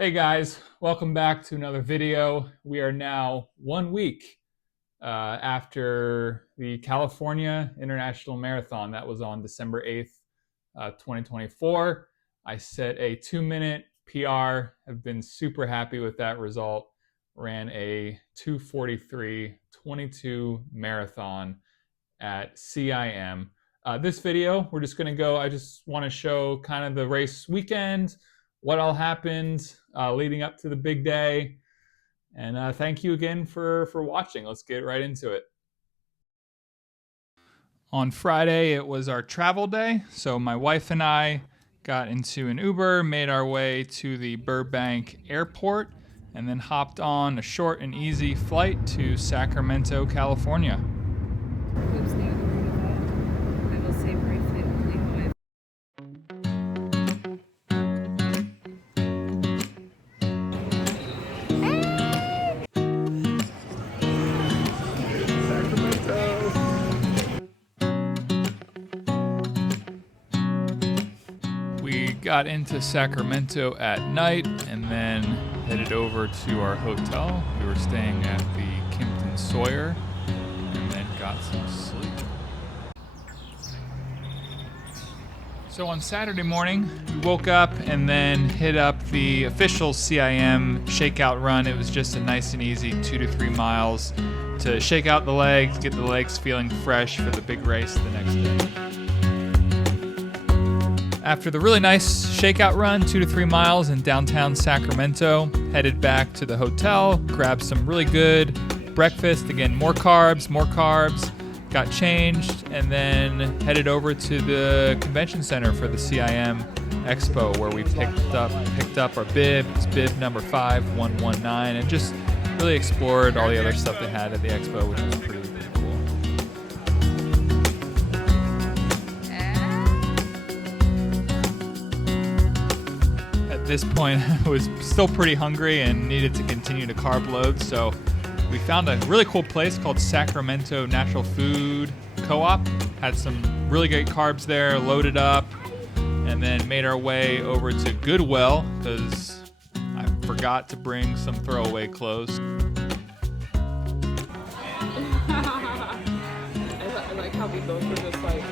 Hey guys, welcome back to another video. We are now 1 week after the California International Marathon. That was on December 8th, 2024. I set a 2-minute PR. Have been super happy with that result. Ran a 2:43:22 marathon at CIM. This video, we're just going to go, I just want to show kind of the race weekend, what all happened leading up to the big day. And thank you again for watching. Let's get right into it. On Friday, it was our travel day. So my wife and I got into an Uber, made our way to the Burbank airport, and then hopped on a short and easy flight to Sacramento, California. Moves near the roundabout. I will say briefly only why. We got into Sacramento at night and then headed over to our hotel. We were staying at the Kimpton Sawyer and then got some sleep. So on Saturday morning, we woke up and then hit up the official CIM shakeout run. It was just a nice and easy 2 to 3 miles to shake out the legs, get the legs feeling fresh for the big race the next day. After the really nice shakeout run, 2 to 3 miles in downtown Sacramento, headed back to the hotel, grabbed some really good breakfast. Again, more carbs, got changed, and then headed over to the convention center for the CIM Expo, where we picked up our bib. It's bib number 5119, and just really explored all the other stuff they had at the expo, which was pretty cool. At this point, I was still pretty hungry and needed to continue to carb load, so we found a really cool place called Sacramento Natural Food Co-op. Had some really great carbs there, loaded up, and then made our way over to Goodwill because I forgot to bring some throwaway clothes. I like how we both were just like.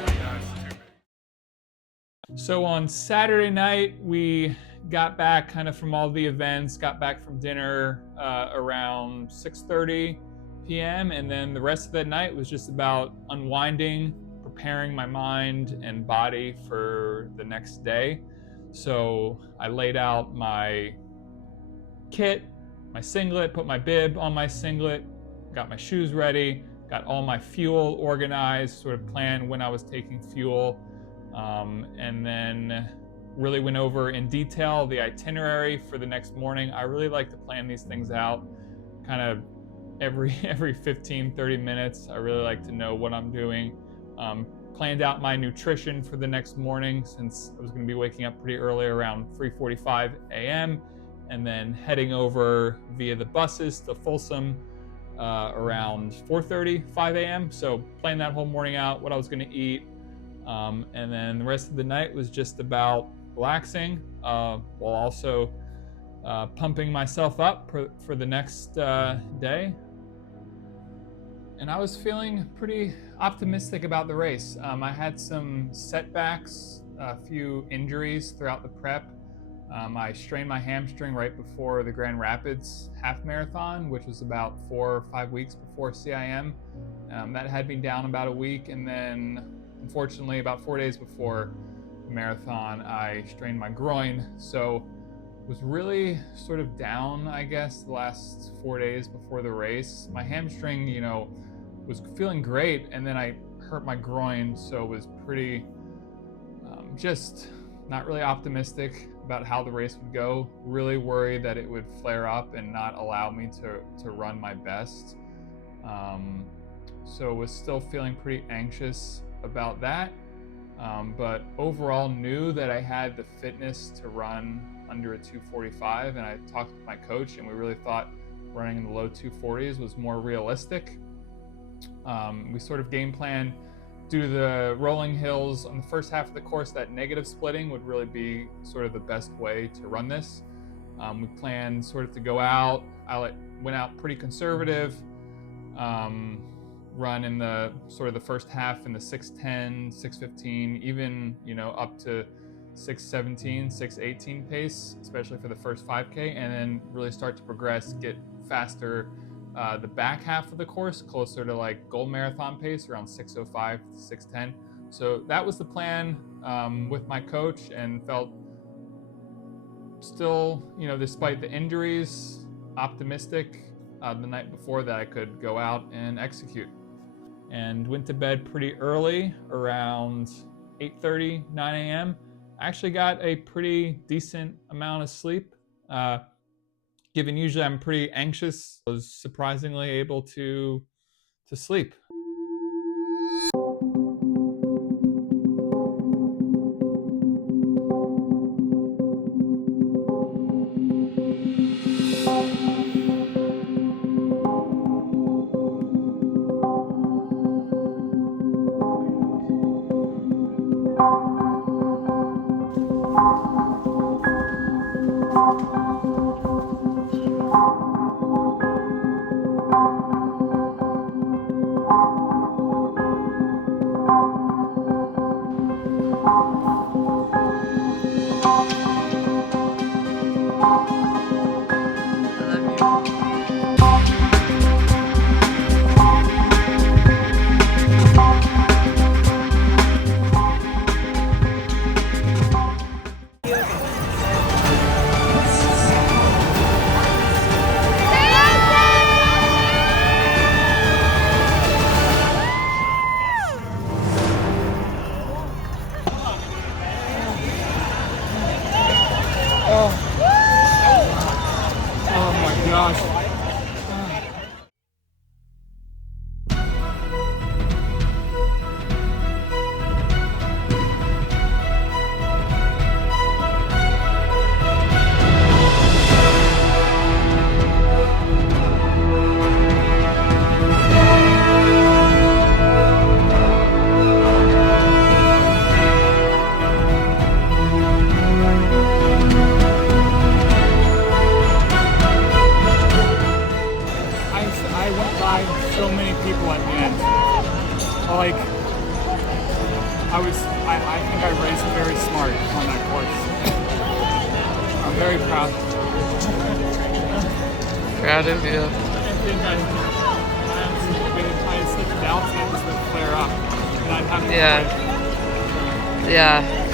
So on Saturday night, we got back kind of from all the events, got back from dinner around 6:30 p.m. And then the rest of that night was just about unwinding, preparing my mind and body for the next day. So I laid out my kit, my singlet, put my bib on my singlet, got my shoes ready, got all my fuel organized, sort of planned when I was taking fuel, and then really went over in detail the itinerary for the next morning. I really like to plan these things out kind of every 15-30 minutes. I really like to know what I'm doing. Planned out my nutrition for the next morning, since I was going to be waking up pretty early, around 3:45 a.m. and then heading over via the buses to Folsom around 4:35 a.m. So planned that whole morning out, what I was going to eat. And then the rest of the night was just about relaxing, while also pumping myself up for the next day. And I was feeling pretty optimistic about the race. I had some setbacks, a few injuries throughout the prep. I strained my hamstring right before the Grand Rapids half marathon, which was about 4 or 5 weeks before CIM. That had me down about a week, and then unfortunately about 4 days before the marathon, I strained my groin. So was really sort of down, I guess, the last 4 days before the race. My hamstring, was feeling great, and then I hurt my groin, so it was pretty just not really optimistic about how the race would go. Really worried that it would flare up and not allow me to run my best. So was still feeling pretty anxious about that, but overall knew that I had the fitness to run under a 2:45, and I talked with my coach, and we really thought running in the low 2:40s was more realistic. We sort of game plan, due to the rolling hills on the first half of the course, that negative splitting would really be sort of the best way to run this. We planned sort of to go out. I went out pretty conservative, run in the sort of the first half in the 6:10, 6:15, even, you know, up to 6:17, 6:18 pace, especially for the first 5K, and then really start to progress, get faster the back half of the course, closer to like gold marathon pace, around 6:05 to 6:10. So that was the plan with my coach, and felt still, you know, despite the injuries, optimistic the night before that I could go out and execute. And went to bed pretty early, around 8:30, 9 a.m. I actually got a pretty decent amount of sleep. Given usually I'm pretty anxious, I was surprisingly able to sleep. Oh my gosh. I went by so many people at the end. Like, I think I raced very smart on that course. I'm very proud. Proud of you. I think I had such doubts that this would flare up. And I'd have to Yeah. Yeah.